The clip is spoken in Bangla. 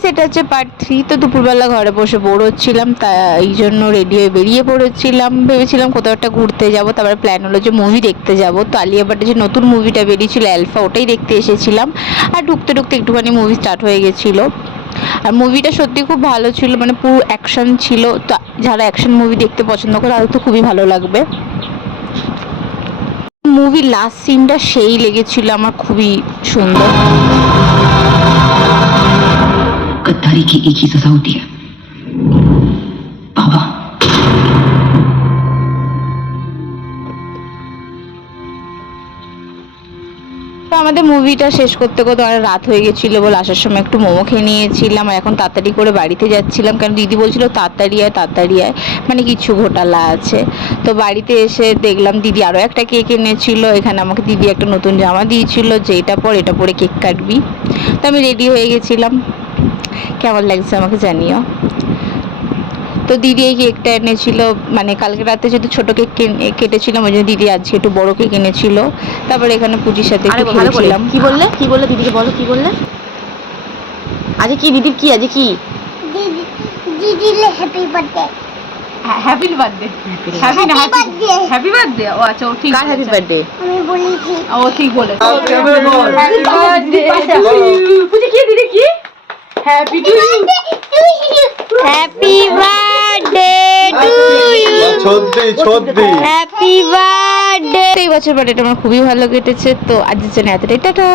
গাইস, এটা হচ্ছে পার্ট 3। তো দুপুরবেলা ঘরে বসে বোর হচ্ছিলাম, তাই এই জন্য রেডি হয়ে বেরিয়ে পড়েছিলাম। ভেবেছিলাম কোথাও একটা ঘুরতে যাব, তারপরে প্ল্যান হলো যে মুভি দেখতে যাব। তো আলিয়া ভাটের যে নতুন মুভিটা বেরিয়েছিল অ্যালফা, ওটাই দেখতে এসেছিলাম। আর ঢুকতে ঢুকতে একটুখানি মুভি স্টার্ট হয়ে গেছিলো। আর মুভিটা সত্যি খুব ভালো ছিল, মানে পুরো অ্যাকশন ছিল। তো যারা অ্যাকশন মুভি দেখতে পছন্দ করে তাদের তো খুবই ভালো লাগবে। মুভির লাস্ট সিনটা সেই লেগেছিল আমার, খুবই সুন্দর। गद्दारी की एक ही सजा होती है, बाबा। তো আমাদের মুভিটা শেষ করতে করতে অনেক রাত হয়ে গেছিলো বলে আসার সময় একটু মোমো খেয়ে নিয়েছিলাম। আর এখন তাড়াতাড়ি করে বাড়িতে যাচ্ছিলাম, কারণ দিদি বলছিল তাড়াতাড়ি আয় তাড়াতাড়ি আয়, মানে কিছু ঘোটালা আছে। তো বাড়িতে এসে দেখলাম দিদি আরও একটা কেক এনেছিল। এখানে আমাকে দিদি একটা নতুন জামা দিয়েছিল যে এটা পরে কেক কাটবি। তো আমি রেডি হয়ে গেছিলাম। কেমন লাগছে আমাকে জানিও। তো দিদি এই কেকটা এনেছিল, মানে কালকে রাতে যেহেতু ছোটো কেক কেটেছিলাম ওই জন্য দিদি আজকে একটু বড়ো কেক এনেছিল। তারপরে এখানে পুজির সাথে একটু খেয়েছিলাম। কি বললে দিদিকে বলো, কি বললে? আজকে কি দিদির কি, আজকে কি? দিদি happy birthday. Happy birthday. Happy birthday. Happy birthday. ও আচ্ছা, ও ঠিক। কার হ্যাপি বার্থডে? আমি বলেছি। ও ঠিক বলেছে। Happy birthday. পুজি কি দিদি কি? Happy to you. Happy birthday to you. ছোদ্দি হ্যাপি বার্থডে। এই বছর বার্থডেটা আমার খুবই ভালো কেটেছে। তো আজকের জন্য এতটাই, টাটা।